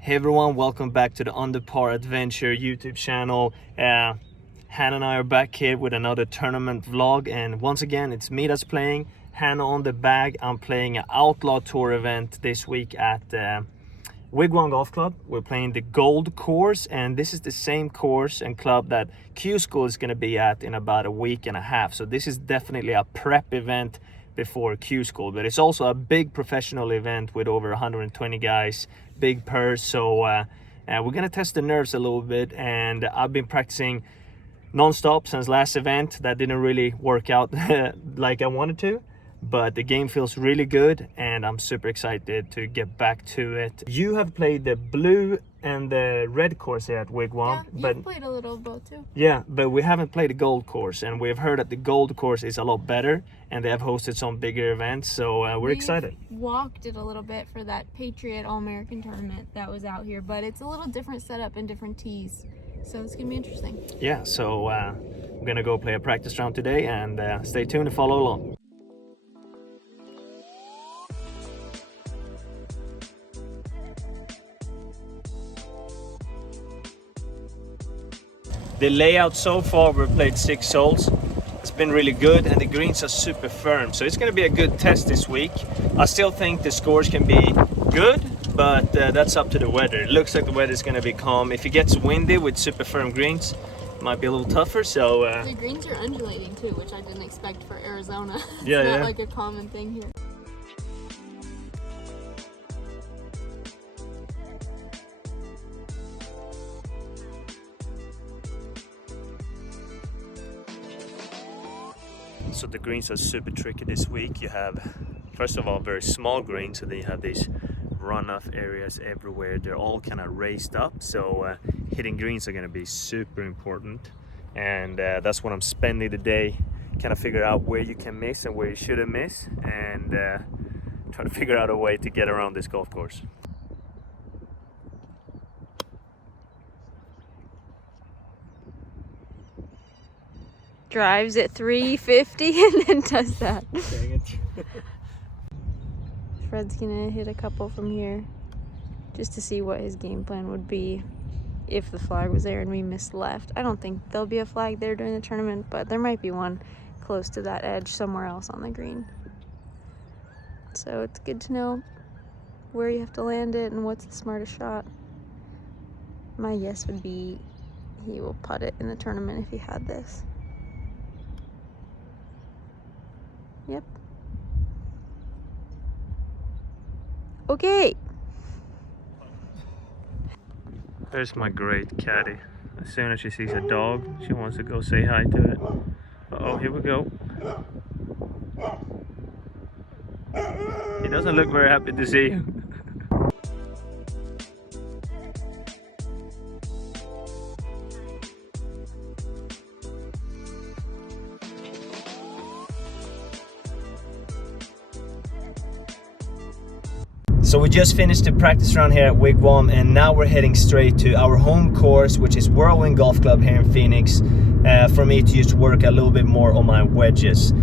Hey everyone, welcome back to the Under Par Adventure YouTube channel. Hannah and I are back here with another tournament vlog, and once again it's me that's playing. Hannah on the bag. I'm playing an Outlaw Tour event this week at Wigwam Golf Club. We're playing the Gold course, and this is the same course and club that Q School is going to be at in about a week and a half. So this is definitely a prep event before Q School, but it's also a big professional event with over 120 guys, big purse. So we're gonna test the nerves a little bit, and I've been practicing non-stop since last event. That didn't really work out like I wanted to, but the game feels really good and I'm super excited to get back to it. You have played the blue and the red course here at Wigwam. Yeah, but you've played a little of both too. Yeah, but we haven't played the gold course, and we've heard that the gold course is a lot better and they have hosted some bigger events, so we're excited. Walked it a little bit for that Patriot All-American tournament that was out here, but it's a little different setup and different tees, so it's gonna be interesting. Yeah, so we're gonna go play a practice round today, and stay tuned to follow along. The layout so far, we've played 6 holes. It's been really good, and the greens are super firm, so it's going to be a good test this week. I still think the scores can be good, but that's up to the weather. It looks like the weather is going to be calm. If it gets windy with super firm greens, it might be a little tougher. So the greens are undulating too, which I didn't expect for Arizona. It's yeah, not like a common thing here. So the greens are super tricky this week. You have, first of all, very small greens, so then you have these runoff areas everywhere. They're all kind of raised up, so hitting greens are going to be super important, and that's what I'm spending the day, kind of figure out where you can miss and where you shouldn't miss, and try to figure out a way to get around this golf course. Drives at 350 and then does that. Dang it. Fred's gonna hit a couple from here just to see what his game plan would be if the flag was there and we missed left. I don't think there'll be a flag there during the tournament, but there might be one close to that edge somewhere else on the green. So it's good to know where you have to land it and what's the smartest shot. My guess would be he will putt it in the tournament if he had this. Yep. Okay. There's my great caddy. As soon as she sees a dog, she wants to go say hi to it. Uh-oh, here we go. He doesn't look very happy to see you. So we just finished the practice round here at Wigwam, and now we're heading straight to our home course, which is Whirlwind Golf Club here in Phoenix, for me to just work a little bit more on my wedges.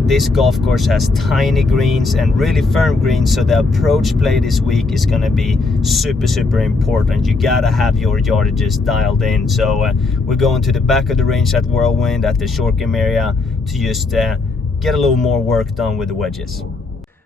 This golf course has tiny greens and really firm greens, so the approach play this week is going to be super important. You gotta have your yardages dialed in. So we're going to the back of the range at Whirlwind at the short game area to just get a little more work done with the wedges.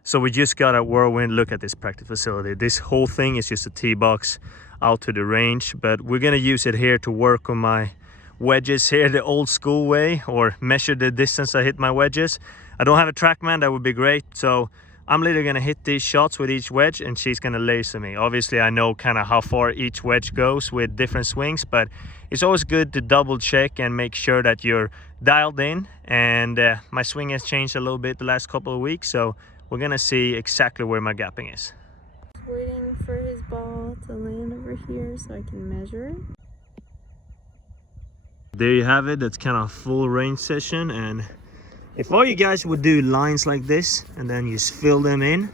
So we just got at Whirlwind. Look at this practice facility. This whole thing is just a tee box out to the range, but we're gonna use it here to work on my wedges here the old school way, or measure the distance I hit my wedges. I don't have a TrackMan, that would be great. So I'm literally gonna hit these shots with each wedge, and she's gonna laser me. Obviously I know kind of how far each wedge goes with different swings, but it's always good to double check and make sure that you're dialed in. And my swing has changed a little bit the last couple of weeks, so we're gonna see exactly where my gapping is. Waiting for his ball to land over here so I can measure it. There you have it. That's kind of full range session, and if all you guys would do lines like this and then just fill them in,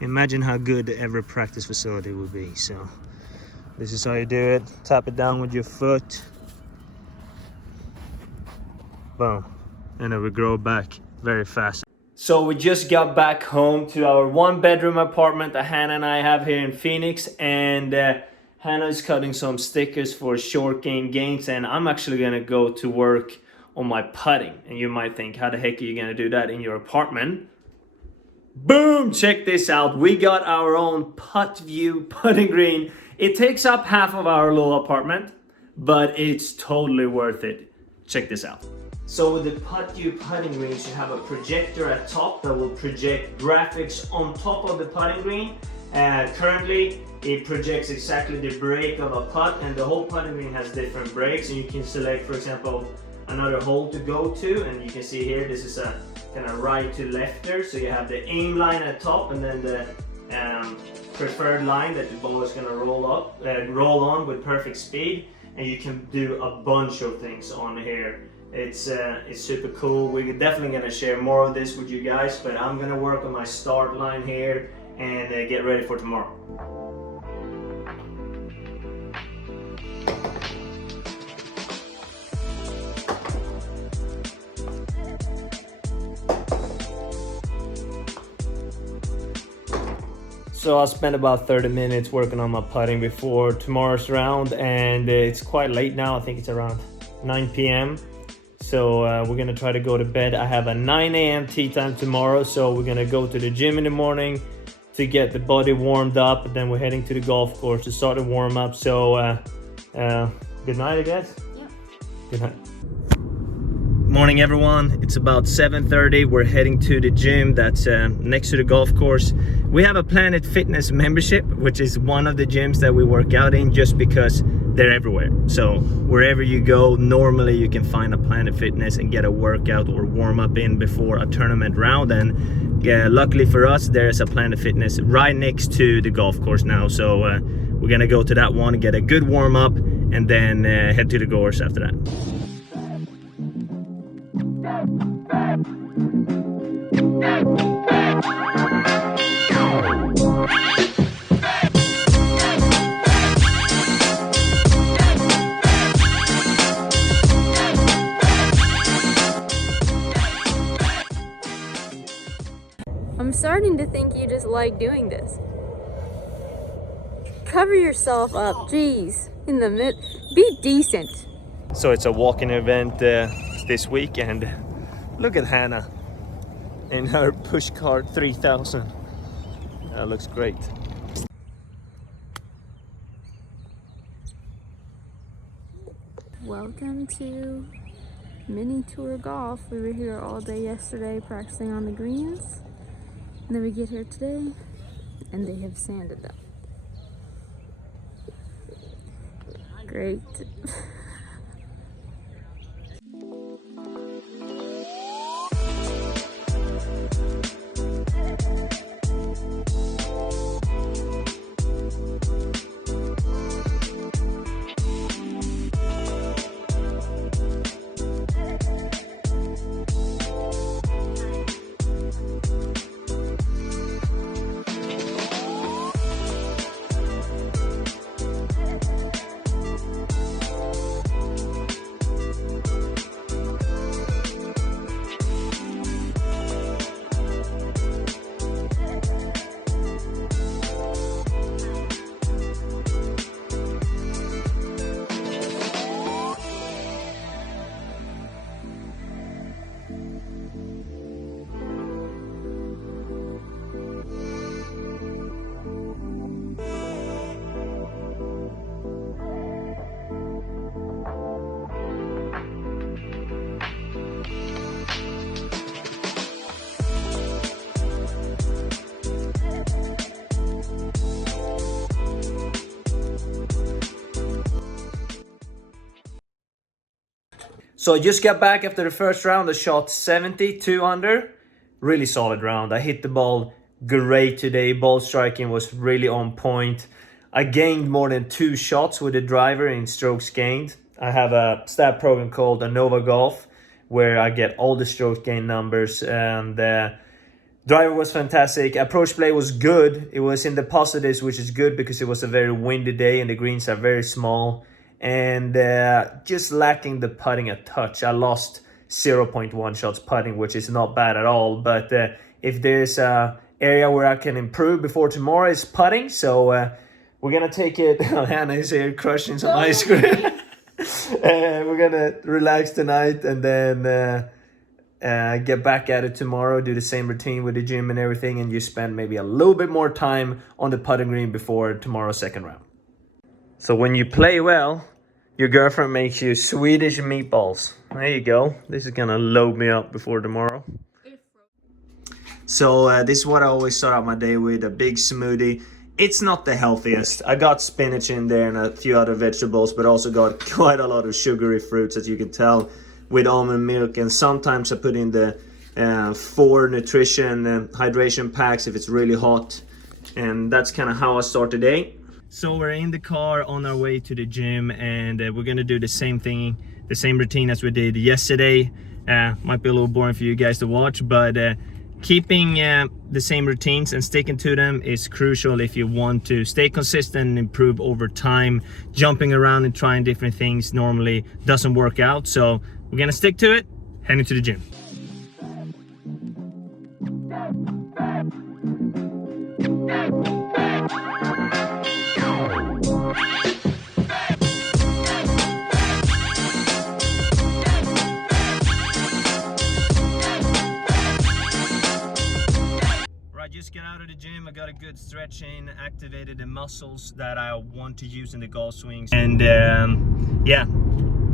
imagine how good every practice facility would be. So this is how you do it. Tap it down with your foot, boom, and it will grow back very fast. So we just got back home to our 1-bedroom apartment that Hannah and I have here in Phoenix, and Hannah is cutting some stickers for short game games, and I'm actually gonna go to work on my putting. And you might think, how the heck are you gonna do that in your apartment? Boom! Check this out. We got our own PuttView putting green. It takes up half of our little apartment, but it's totally worth it. Check this out. So with the PuttView putting greens, you have a projector at top that will project graphics on top of the putting green. Currently, it projects exactly the break of a putt, and the whole putting green has different breaks, and you can select, for example, another hole to go to, and you can see here, this is a kind of right to lefter, so you have the aim line at top, and then the preferred line that the ball is going to roll on with perfect speed, and you can do a bunch of things on here. It's super cool. We're definitely going to share more of this with you guys, but I'm going to work on my start line here and get ready for tomorrow. So I spent about 30 minutes working on my putting before tomorrow's round, and it's quite late now. I think it's around 9 p.m. So we're gonna try to go to bed. I have a 9 a.m. tee time tomorrow, so we're gonna go to the gym in the morning to get the body warmed up, and then we're heading to the golf course to start the warm up. So good night, I guess. Yeah. Good night. Morning, everyone. It's about 7:30. We're heading to the gym that's next to the golf course. We have a Planet Fitness membership, which is one of the gyms that we work out in, just because they're everywhere. So wherever you go, normally you can find a Planet Fitness and get a workout or warm up in before a tournament round. And luckily for us, there's a Planet Fitness right next to the golf course now. So we're gonna go to that one, get a good warm up, and then head to the course after that. I'm starting to think you just like doing this. Cover yourself up, jeez. In the mid, be decent. So it's a walking event this weekend. Look at Hannah in her pushcart 3000. That looks great. Welcome to Mini Tour Golf. We were here all day yesterday practicing on the greens. And then we get here today and they have sanded them. Great. So I just got back after the first round. I shot 72 under. Really solid round. I hit the ball great today. Ball striking was really on point. I gained more than 2 shots with the driver in strokes gained. I have a stat program called Anova Golf, where I get all the stroke gain numbers, and driver was fantastic. Approach play was good. It was in the positives, which is good because it was a very windy day and the greens are very small, and just lacking the putting a touch. I lost 0.1 shots putting, which is not bad at all. But if there's a area where I can improve before tomorrow, is putting. So we're gonna take it. Hannah is here crushing some ice cream. We're gonna relax tonight and then get back at it tomorrow, do the same routine with the gym and everything, and you spend maybe a little bit more time on the putting green before tomorrow's second round. So when you play well, your girlfriend makes you Swedish meatballs. There you go. This is gonna load me up before tomorrow. So this is what I always start out my day with, a big smoothie. It's not the healthiest. I got spinach in there and a few other vegetables, but also got quite a lot of sugary fruits, as you can tell, with almond milk. And sometimes I put in the 4 nutrition hydration packs if it's really hot. And that's kind of how I start the day. So we're in the car on our way to the gym, and we're gonna do the same thing, the same routine as we did yesterday. Might be a little boring for you guys to watch, but keeping the same routines and sticking to them is crucial if you want to stay consistent and improve over time. Jumping around and trying different things normally doesn't work out, so we're gonna stick to it, heading to the gym. Just got out of the gym. I got a good stretch in, activated the muscles that I want to use in the golf swings, and yeah,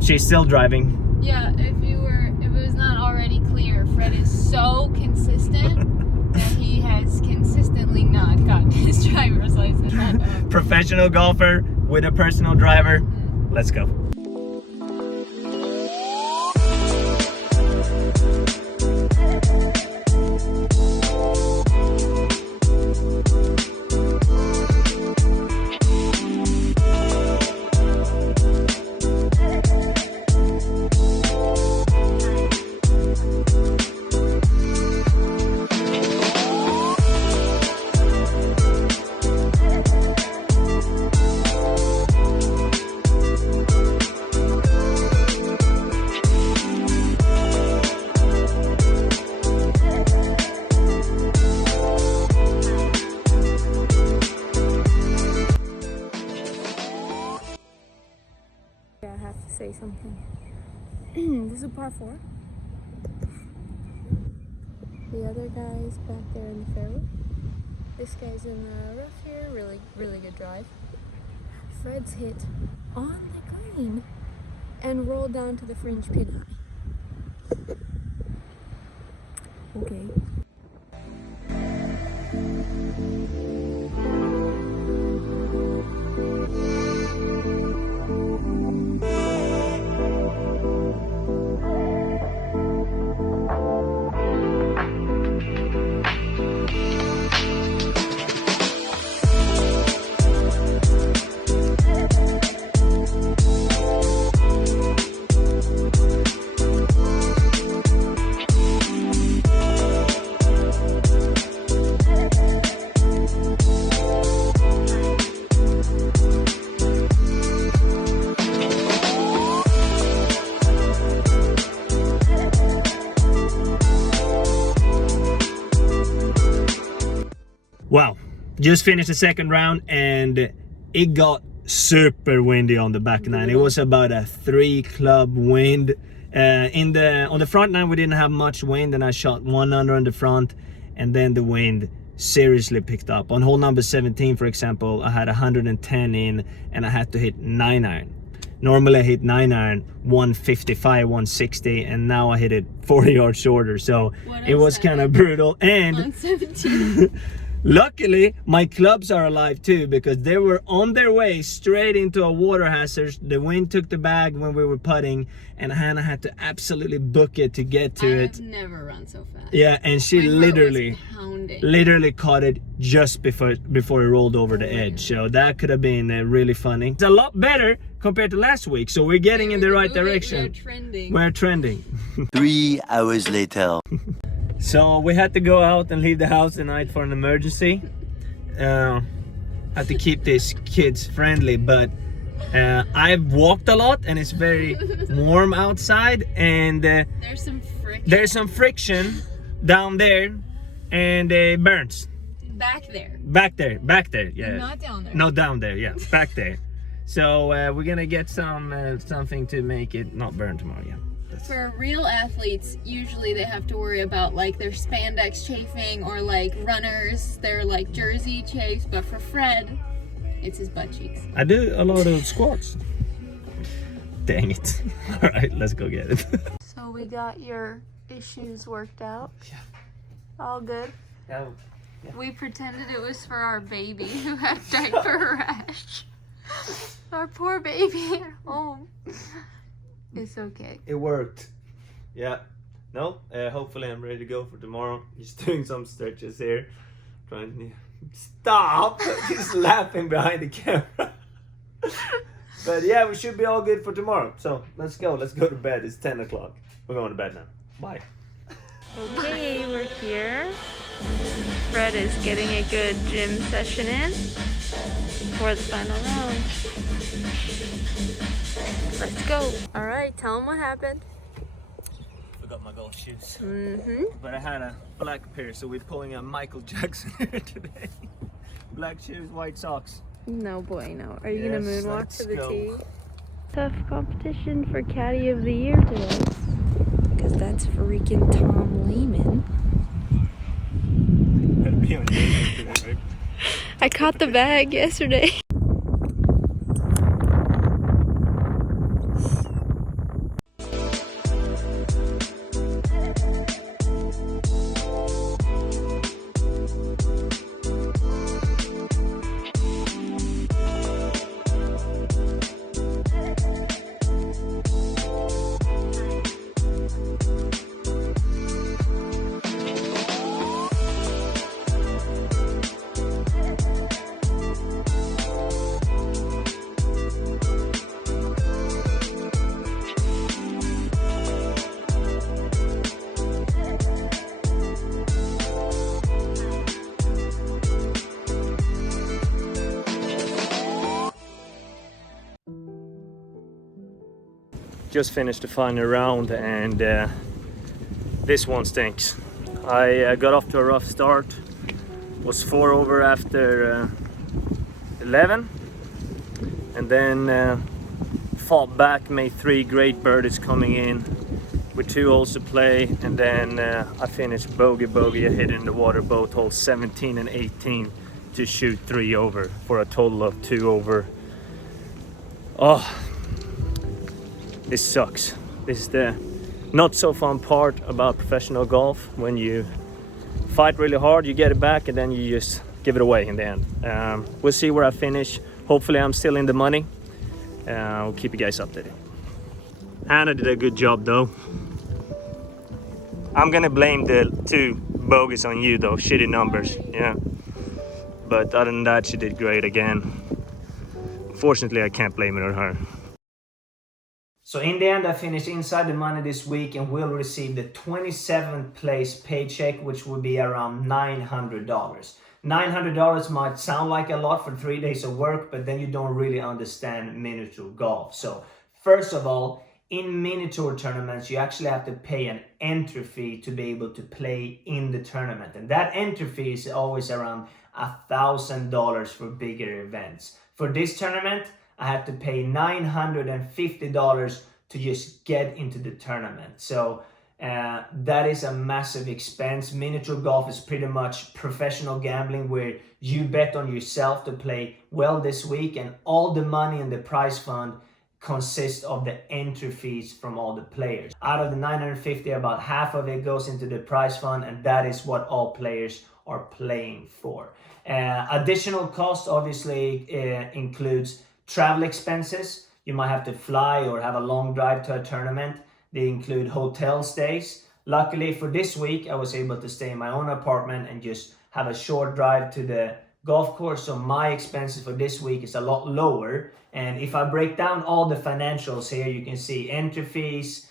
she's still driving. Yeah, if it was not already clear, Fred is so consistent that he has consistently not gotten his driver's license. Professional golfer with a personal driver. Let's go. Say something. This is a par 4. The other guy's back there in the fairway. This guy's in the rough here. Really good drive. Fred's hit on the green and rolled down to the fringe pin high. Okay. Wow, just finished the second round and it got super windy on the back nine. It was about a 3 club wind. On the front nine we didn't have much wind, and I shot 1 under on the front, and then the wind seriously picked up. On hole number 17, for example, I had 110 in and I had to hit 9 iron. Normally I hit 9 iron 155, 160, and now I hit it 40 yards shorter, so it was kind of brutal. And 117. luckily, my clubs are alive too, because they were on their way straight into a water hazard. The wind took the bag when we were putting, and Hannah had to absolutely book it to get to it. I've never run so fast. Yeah, and she literally caught it just before it rolled over the edge. So that could have been really funny. It's a lot better compared to last week, so we're getting in the right direction. We're trending. 3 hours later. So we had to go out and leave the house tonight for an emergency. Had to keep these kids friendly, but I've walked a lot and it's very warm outside, and there's some friction down there, and it burns. Back there, yeah. not down there. No, down there, yeah, back there. So we're gonna get something to make it not burn tomorrow, yeah. For real athletes, usually they have to worry about like their spandex chafing, or like runners, their like jersey chafes, but for Fred, it's his butt cheeks. I do a lot of squats. Dang it. All right, let's go get it. So we got your issues worked out. Yeah. All good. Yeah. We pretended it was for our baby who had diaper rash. Our poor baby at home. It's okay. It worked. Yeah. No, hopefully I'm ready to go for tomorrow. Just doing some stretches here. Trying to... Stop! He's laughing behind the camera. But yeah, we should be all good for tomorrow. So let's go to bed. It's 10 o'clock. We're going to bed now. Bye. Okay, we're here. Fred is getting a good gym session in for the final round. Let's go. All right, tell him what happened. Forgot my golf shoes. Mm-hmm. But I had a black pair, so we're pulling a Michael Jackson here today. Black shoes, white socks. No bueno. Are you gonna moonwalk let's to the go. tee? Tough competition for Caddy of the Year today, because that's freaking Tom Lehman. Better be on YouTube today, right? I caught the bag yesterday. Just finished the final round, and this one stinks. I got off to a rough start, was 4 over after 11, and then fought back, made 3 great birdies coming in with 2 holes to play, and then I finished bogey. I hit in the water both holes 17 and 18 to shoot 3 over for a total of 2 over. Oh, this sucks. This is the not so fun part about professional golf. When you fight really hard, you get it back, and then you just give it away in the end. We'll see where I finish. Hopefully I'm still in the money. We'll keep you guys updated. Hannah did a good job though. I'm gonna blame the 2 bogeys on you though, shitty numbers, yeah. But other than that, she did great again. Unfortunately, I can't blame it on her. So in the end, I finished inside the money this week and will receive the 27th place paycheck, which will be around $900. $900 might sound like a lot for 3 days of work, but then you don't really understand miniature golf. So first of all, in miniature tournaments, you actually have to pay an entry fee to be able to play in the tournament. And that entry fee is always around $1,000 for bigger events. For this tournament, I had to pay $950 to just get into the tournament. So that is a massive expense. Miniature golf is pretty much professional gambling, where you bet on yourself to play well this week, and all the money in the prize fund consists of the entry fees from all the players. Out of the $950, about half of it goes into the prize fund, and that is what all players are playing for. Additional cost obviously includes travel expenses. You might have to fly or have a long drive to a tournament. They include hotel stays. Luckily for this week, I was able to stay in my own apartment and just have a short drive to the golf course. So my expenses for this week is a lot lower. And if I break down all the financials here, you can see entry fees,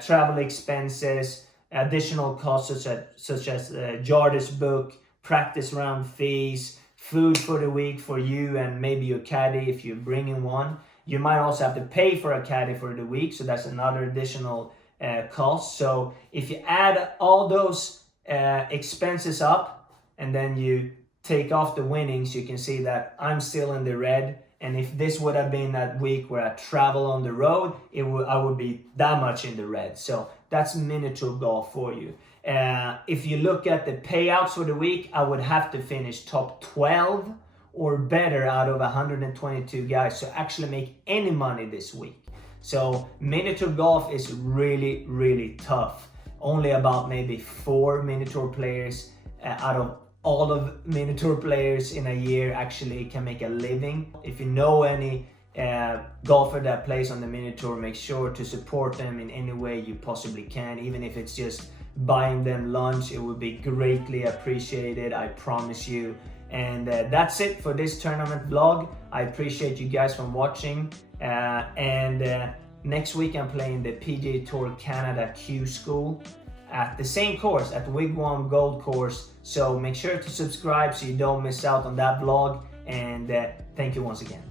travel expenses, additional costs such as yardage book, practice round fees, food for the week for you and maybe your caddy if you're bringing one. You might also have to pay for a caddy for the week, so that's another additional cost. So if you add all those expenses up and then you take off the winnings, you can see that I'm still in the red. And if this would have been that week where I travel on the road, I would be that much in the red. So that's miniature golf for you. If you look at the payouts for the week, I would have to finish top 12 or better out of 122 guys to actually make any money this week. So miniature golf is really, really tough. Only about maybe 4 miniature players out of all of miniature players in a year actually can make a living. If you know any golfer that plays on the miniature, make sure to support them in any way you possibly can. Even if it's just buying them lunch, it would be greatly appreciated, I promise you. And that's it for this tournament vlog. I appreciate you guys from watching. Next week I'm playing the PGA Tour Canada Q School at the same course, at Wigwam Gold Course. So make sure to subscribe so you don't miss out on that vlog. And thank you once again.